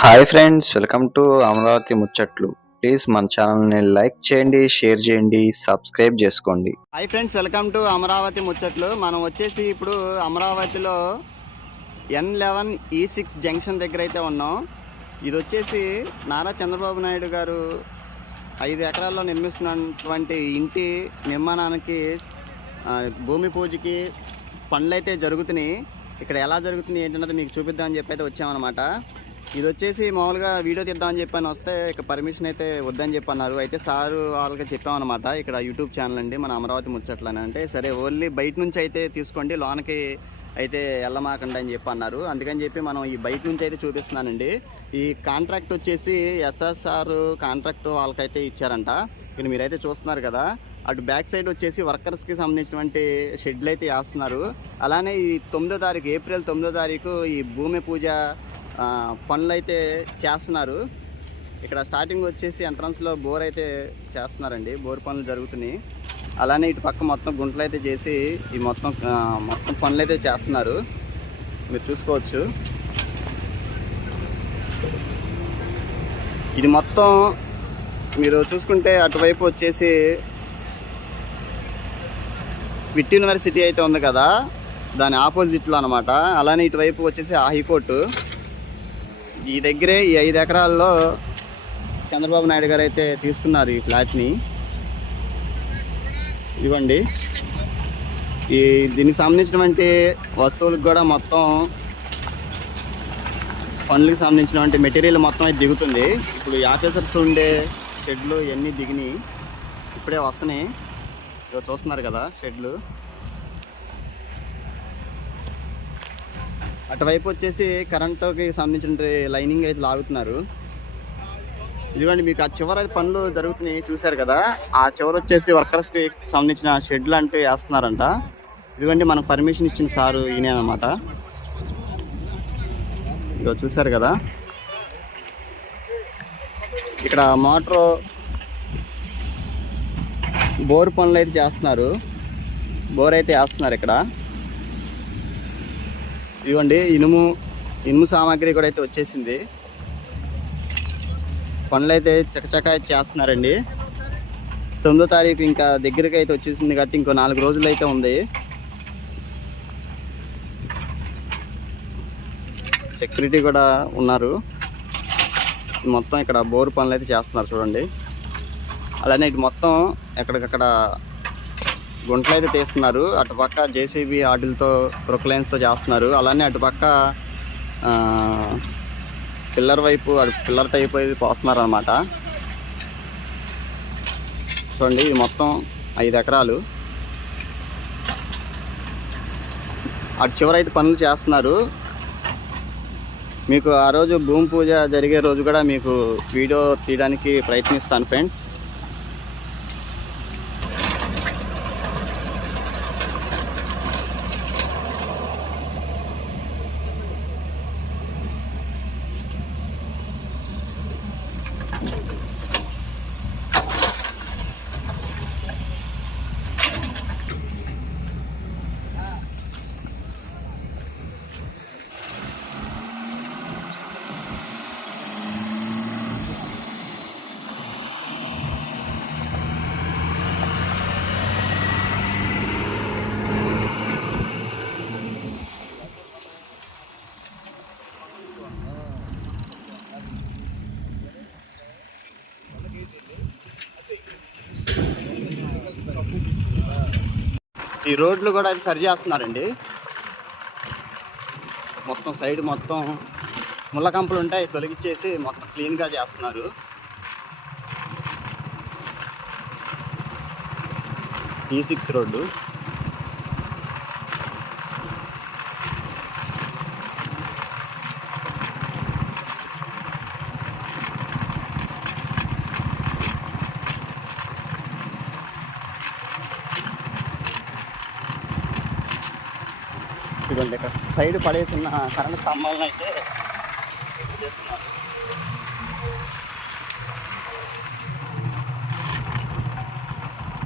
Hi friends welcome to Amaravati ముచ్చట్లు. Please మన ఛానల్ని లైక్ చేయండి షేర్ చేయండి సబ్స్క్రైబ్ చేసుకోండి. Hi friends welcome to Amaravati ముచ్చట్లు. మనం వచ్చేసి ఇప్పుడు అమరావతిలో ఎన్ లెవెన్ e ఈ సిక్స్ జంక్షన్ దగ్గర అయితే ఉన్నాం. ఇది వచ్చేసి నారా చంద్రబాబు నాయుడు గారు ఐదు ఎకరాల్లో నిర్మిస్తున్నటువంటి ఇంటి నిర్మాణానికి భూమి పూజకి పనులు అయితే జరుగుతున్నాయి. ఇక్కడ ఎలా జరుగుతుంది ఏంటన్నది మీకు చూపిద్దామని చెప్పి అయితే వచ్చామన్నమాట. ఇది వచ్చేసి మామూలుగా వీడియో తీద్దామని చెప్పని వస్తే ఇక్కడ పర్మిషన్ అయితే వద్దని చెప్పి అన్నారు అయితే సారు వాళ్ళకి చెప్పామన్నమాట. ఇక్కడ యూట్యూబ్ ఛానల్ అండి మన అమరావతి ముచ్చట్లని. అంటే సరే ఓన్లీ బయట నుంచి అయితే తీసుకోండి లోనకి అయితే వెళ్ళమాకండి అని చెప్పి అన్నారు అందుకని చెప్పి మనం ఈ బయట నుంచి అయితే చూపిస్తున్నానండి. ఈ కాంట్రాక్ట్ వచ్చేసి ఎస్ఎస్ఆర్ కాంట్రాక్ట్ వాళ్ళకైతే ఇచ్చారంట. ఇక్కడ మీరైతే చూస్తున్నారు కదా అటు బ్యాక్ సైడ్ వచ్చేసి వర్కర్స్కి సంబంధించినటువంటి షెడ్లు అయితే వేస్తున్నారు. అలానే ఈ తొమ్మిదో తారీఖు ఏప్రిల్ తొమ్మిదో తారీఖు ఈ భూమి పూజ పనులు అయితే చేస్తున్నారు. ఇక్కడ స్టార్టింగ్ వచ్చేసి ఎంట్రన్స్లో బోర్ అయితే చేస్తున్నారండి. బోర్ పనులు జరుగుతున్నాయి. అలానే ఇటు పక్క మొత్తం గుంటలు అయితే చేసి ఈ మొత్తం మొత్తం పనులు అయితే చేస్తున్నారు. మీరు చూసుకోవచ్చు. ఇది మొత్తం మీరు చూసుకుంటే అటువైపు వచ్చేసి విట్ యూనివర్సిటీ అయితే ఉంది కదా. దాని ఆపోజిట్లో అనమాట అలానే ఇటువైపు వచ్చేసి ఆ హైకోర్టు. ఈ దగ్గరే ఈ ఐదు ఎకరాల్లో చంద్రబాబు నాయుడు గారు అయితే తీసుకున్నారు ఈ ఫ్లాట్ని. ఇవ్వండి. ఈ దీనికి సంబంధించినటువంటి వస్తువులకు కూడా మొత్తం పనులకు సంబంధించినటువంటి మెటీరియల్ మొత్తం అయితే దిగుతుంది. ఇప్పుడు ఈ ఆఫీసర్స్ ఉండే షెడ్లు ఇవన్నీ దిగినాయి. ఇప్పుడే వస్తున్నాయి. ఇదిగో చూస్తున్నారు కదా షెడ్లు. అటువైపు వచ్చేసి కరెంటుకి సంబంధించిన లైనింగ్ అయితే లాగుతున్నారు. ఇదిగోండి మీకు ఆ చివర పనులు జరుగుతున్నాయి చూశారు కదా. ఆ చివర వచ్చేసి వర్కర్స్కి సంబంధించిన షెడ్లు అంటూ వేస్తున్నారంట. ఇదిగోండి మనకు పర్మిషన్ ఇచ్చిన సారు ఈయన అనమాట ఇదిగో చూశారు కదా. ఇక్కడ మోటార్ బోర్ పనులు అయితే చేస్తున్నారు. బోర్ అయితే వేస్తున్నారు ఇక్కడ. ఇవ్వండి ఇనుము ఇనుము సామాగ్రి కూడా అయితే వచ్చేసింది. పనులు అయితే చకచక అయితే చేస్తున్నారండి. తొమ్మిదో తారీఖు ఇంకా దగ్గరికి అయితే వచ్చేసింది కాబట్టి ఇంకో నాలుగు రోజులు అయితే ఉంది. సెక్యూరిటీ కూడా ఉన్నారు. మొత్తం ఇక్కడ బోరు పనులు అయితే చేస్తున్నారు చూడండి. అలానే ఇటు మొత్తం ఎక్కడికక్కడ గుంటలు అయితే తీస్తున్నారు. అటుపక్క జేసీబీ ఆటిలతో ప్రొక్లైన్స్తో చేస్తున్నారు. అలానే అటుపక్క పిల్లర్ వైపు అటు పిల్లర్ టైప్ అయితే పోస్తున్నారు అనమాట చూడండి ఇది మొత్తం ఐదు ఎకరాలు. అటు చివరైతే పనులు చేస్తున్నారు. మీకు ఆ రోజు భూమి పూజ జరిగే రోజు కూడా మీకు వీడియో తీయడానికి ప్రయత్నిస్తాను ఫ్రెండ్స్. ఈ రోడ్లు కూడా అది సరి చేస్తున్నారండి. మొత్తం సైడ్ మొత్తం ముళ్ళకంపలు ఉంటాయి తొలగించేసి మొత్తం క్లీన్గా చేస్తున్నారు. ఈ సిక్స్ రోడ్డు ఇదిగోండి ఇక్కడ సైడ్ పడేసిన కరెంట్ స్తంభాలను అయితే చేస్తున్నారు